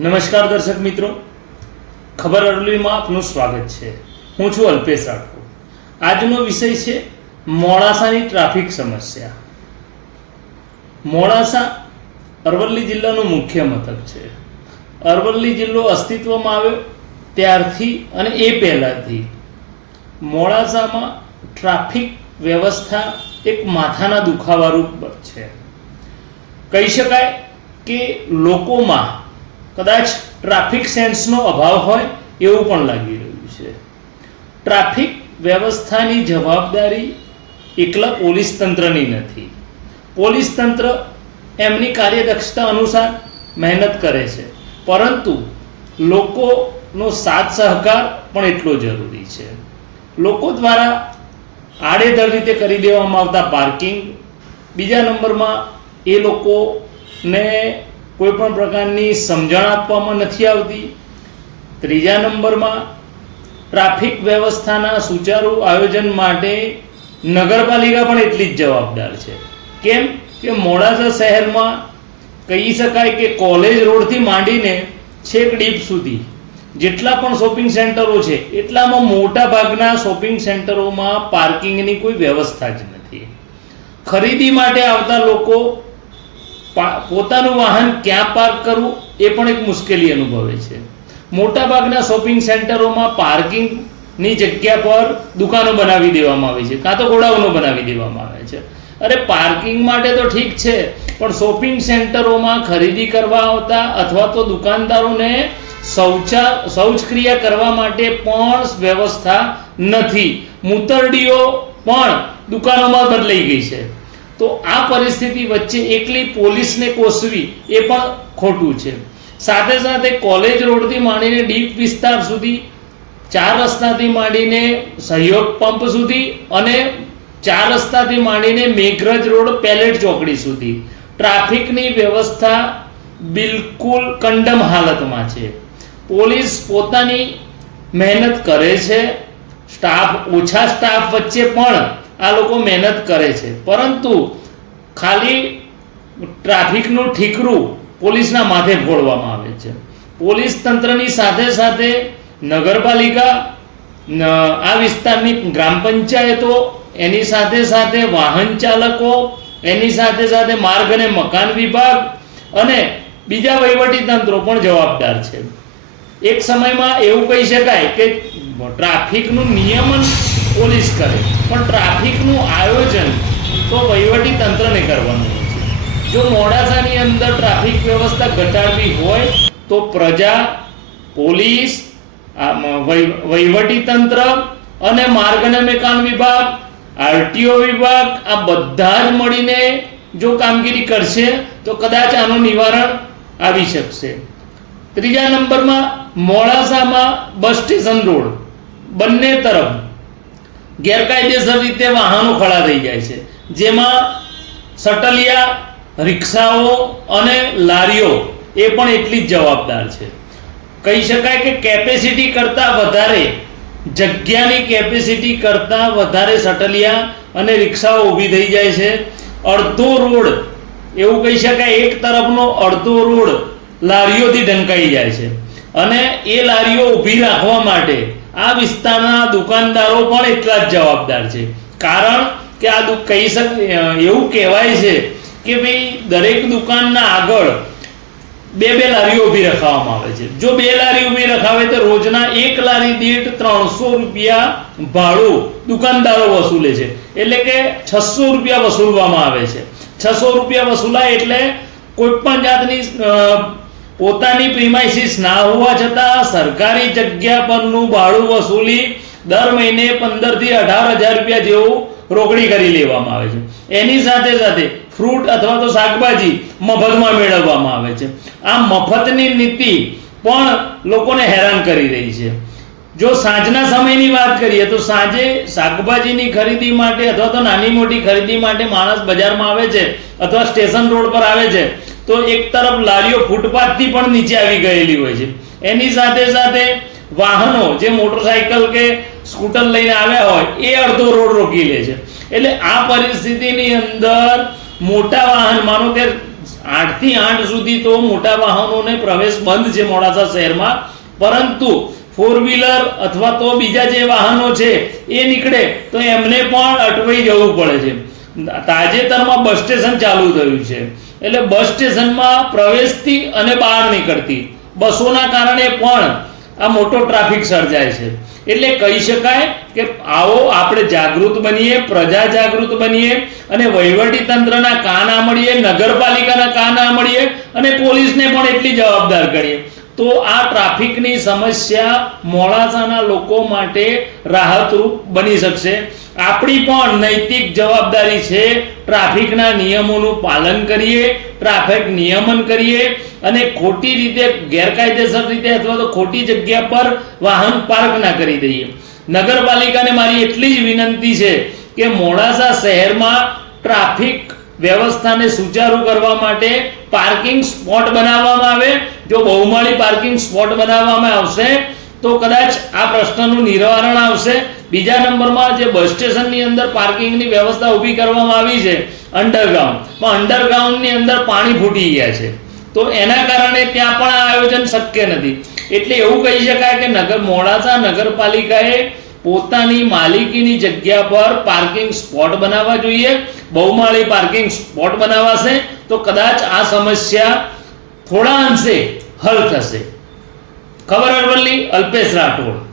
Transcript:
નમસ્કાર દર્શક મિત્રો. ખબર અરલીમાં આપનું સ્વાગત છે. હું છું અલ્પેશ રાઠોડ. આજનો વિષય છે મોડાસાની ટ્રાફિક સમસ્યા. મોડાસા અરવલ્લી જિલ્લાનું મુખ્ય મથક છે. અરવલ્લી જિલ્લો અસ્તિત્વમાં આવ્યો ત્યારથી અને એ પહેલાંથી. મોડાસામાં ટ્રાફિક વ્યવસ્થા એક માથાના દુખાવારૂપ છે. કહી શકાય કે લોકોમાં કદાચ ટ્રાફિક સેન્સનો અભાવ હોય એવું પણ લાગી રહ્યું છે. ટ્રાફિક વ્યવસ્થાની જવાબદારી એકલા પોલીસ તંત્રની નથી. પોલીસ તંત્ર એમની કાર્યદક્ષતા અનુસાર મહેનત કરે છે. પરંતુ લોકોનો સાથ સહકાર પણ એટલો જરૂરી છે. લોકો દ્વારા આડેધડ રીતે કરી દેવામાં આવતા પાર્કિંગ, બીજા નંબરમાં એ લોકોને કોઈ પણ પ્રકારની સમજણ આપવામાં નથી આવતી. ત્રીજા નંબરમાં ટ્રાફિક વ્યવસ્થાના સુચારુ આયોજન માટે નગરપાલિકા પણ એટલી જ જવાબદાર છે. કેમ કે મોડાસા શહેરમાં કહી શકાય કે કોલેજ રોડથી માંડીને છેક ડીપ સુધી જેટલા પણ શોપિંગ સેન્ટરો છે, એટલામાં મોટા ભાગના શોપિંગ સેન્ટરોમાં પાર્કિંગની કોઈ વ્યવસ્થા જ નથી. ખરીદી માટે આવતા લોકો પોતાનું વાહન ક્યાં પાર્ક કરવું એ પણ એક મુશ્કેલી અનુભવે છે. મોટાભાગના શોપિંગ સેન્ટરોમાં પાર્કિંગની જગ્યા પર દુકાનો બનાવી દેવામાં આવી છે, કાં તો ગોડાઉનો બનાવી દેવામાં આવે છે. અરે પાર્કિંગ માટે તો ઠીક છે, પણ શોપિંગ સેન્ટરોમાં ખરીદી કરવા આવતા અથવા તો દુકાનદારોને શૌચા, શૌચક્રિયા કરવા માટે પણ વ્યવસ્થા નથી. મૂતરડીઓ પણ દુકાનોમાં બદલાઈ ગઈ છે. તો આ પરિસ્થિતિ વચ્ચે એકલી પોલીસને કોસવી એ પણ ખોટું છે. સાથે સાથે કોલેજ રોડથી માંડીને ડીપ વિસ્તાર સુધી, ચાર રસ્તાથી માંડીને સહયોગ પંપ સુધી અને ચાર રસ્તાથી માંડીને મેઘરજ રોડ પેલેટ ચોકડી સુધી. ટ્રાફિકની વ્યવસ્થા બિલકુલ કંડમ હાલતમાં છે. પોલીસ પોતાની મહેનત કરે છે. સ્ટાફ, ઓછા સ્ટાફ વચ્ચે પણ આ લોકો મહેનત કરે છે. પરંતુ ખાલી ટ્રાફિકનું ઠીકરું પોલીસના માથે ફોડવામાં આવે છે. પોલીસ તંત્રની સાથે સાથે નગરપાલિકા આ વિસ્તારની ગ્રામ પંચાયતો, એની સાથે સાથે વાહન ચાલકો, એની સાથે સાથે માર્ગ અને મકાન વિભાગ અને બીજા વહીવટી તંત્રો પણ જવાબદાર છે. એક સમયમાં એવું કહી શકાય કે ટ્રાફિકનું નિયમન પોલીસ કરે. પણ ટ્રાફિકનું આયોજન તો વહીવટી તંત્રને કરવાનું જો મોડાસાની અંદર ટ્રાફિક વ્યવસ્થા ઘટાડવી હોય, તો પ્રજા, પોલીસ વહીવટી તંત્ર અને માર્ગ અને મકાન વિભાગ, આરટીઓ વિભાગ, આ બધા જ મળીને જો કામગીરી કરશે, તો કદાચ આનું નિવારણ આવી શકશે. ત્રીજા નંબરમાં મોડાસામાં બસ સ્ટેશન રોડ, બંને તરફ ગેરકાયદેસર રીતે વાહનો ખડા થઈ જાય છે. જેમાં સટલિયા, રિક્ષાઓ અને લારીઓ એ પણ એટલી જ જવાબદાર છે. કહી શકાય કે કેપેસિટી કરતાં વધારે, જગ્યાની કેપેસિટી કરતાં વધારે સટલિયા અને રિક્ષાઓ ઊભી થઈ જાય છે. અડધો રોડ, એવું કહી શકાય એક તરફનો અડધો રોડ લારીઓથી ઢંકાઈ જાય છે. અને એ લારીઓ ઊભી રાખવા માટે આ વિસ્તારના દુકાનદારો પણ એટલા જ જવાબદાર છે. કારણ કે આ કહી શકે, એવું કહેવાય છે કે ભાઈ, દરેક દુકાનના આગળ બે બે લારીઓ ઊભી રખાવવામાં આવે છે. જો બે લારી ઊભી રખાવે તો રોજના એક લારી દીઠ ત્રણસો રૂપિયા ભાડું દુકાનદારો વસૂલે છે. એટલે કે છસો રૂપિયા વસૂલવામાં આવે છે. છસો રૂપિયા વસૂલાય એટલે કોઈ પણ જાતની પોતાની પ્રિમાઇસીસ ના હોવા છતાં સરકારી જગ્યા પરનું ભાડું વસૂલી દર મહિને પંદરથી અઢાર હજાર રૂપિયા જેવું રોકડી કરી લેવામાં આવે છે. એની સાથે સાથે ફ્રૂટ અથવા તો શાકભાજી મફતમાં મેળવવામાં આવે છે. આ મફતની નીતિ પણ લોકોને હેરાન કરી રહી છે. જો સાંજના સમયની વાત કરીએ તો સાંજે શાકભાજીની ખરીદી માટે અથવા તો નાની મોટી ખરીદી માટે માણસ બજારમાં આવે છે અથવા સ્ટેશન રોડ પર આવે છે તો એક તરફ લારીઓ ફૂટપાથથી પણ નીચે આવી ગયેલી હોય છે. એની સાથે સાથે વાહનો જે મોટરસાયકલ કે સ્કૂટર લઈને આવ્યા હોય, એ અડધો રોડ રોકી લે છે. એટલે આ પરિસ્થિતિની અંદર મોટા વાહન, માનો કે આઠથી આઠ સુધી તો મોટા વાહનોને પ્રવેશ બંધ છે મોડાસા શહેરમાં, પરંતુ ફોર વ્હીલર અથવા તો બીજા જે વાહનો છે, એ નીકળે તો એમને પણ અટવાઈ જવું પડે છે. તાજેતરમાં બસ સ્ટેશન ચાલુ થયું છે. એટલે બસ સ્ટેશનમાં પ્રવેશતી અને બહાર નીકળતી. બસોના કારણે પણ આ મોટો ટ્રાફિક સર્જાય છે. એટલે કહી શકાય કે આવો આપણે જાગૃત બનીએ, પ્રજા જાગૃત બનીએ અને વહીવટી તંત્રના કાન મળીએ નગરપાલિકાના કાન મળીએ અને પોલીસને પણ એટલી જવાબદાર કરીએ. તો આ ટ્રાફિકની સમસ્યા મોડાસાના લોકો માટે રાહતરૂપ બની શકશે. આપણી પણ નૈતિક જવાબદારી છે ટ્રાફિકના નિયમોનું પાલન કરીએ, ટ્રાફિક નિયમન કરીએ અને ખોટી રીતે, ગેરકાયદેસર રીતે અથવા તો ખોટી જગ્યા પર વાહન પાર્ક ના કરી દઈએ. નગરપાલિકાને મારી એટલી જ વિનંતી છે કે મોડાસા શહેરમાં ટ્રાફિક વ્યવસ્થાને સુચારુ કરવા માટે પાર્કિંગ સ્પોટ બનાવવામાં આવે. જો બહુમાળી પાર્કિંગ સ્પોટ બનાવવામાં આવશે, તો કદાચ આ પ્રશ્નનું નિવારણ આવશે. બીજા નંબરમાં જે બસ સ્ટેશનની અંદર પાર્કિંગની વ્યવસ્થા ઊભી કરવામાં આવી છે, અંડરગ્રાઉન્ડ. પણ અંડરગ્રાઉન્ડની અંદર પાણી ફૂટી ગયા છે. તો એના કારણે ત્યાં પણ આ આયોજન શક્ય નથી. એટલે એવું કહી શકાય કે નગર મોડાસા નગરપાલિકાએ પોતાની માલિકીની જગ્યા પર પાર્કિંગ સ્પોટ બનાવવા જોઈએ. બહુમાળી પાર્કિંગ સ્પોટ બનાવાશે તો કદાચ આ સમસ્યા થોડા અંશે હલ થશે. ખબર અરવલ્લી, અલ્પેશ રાઠોડ.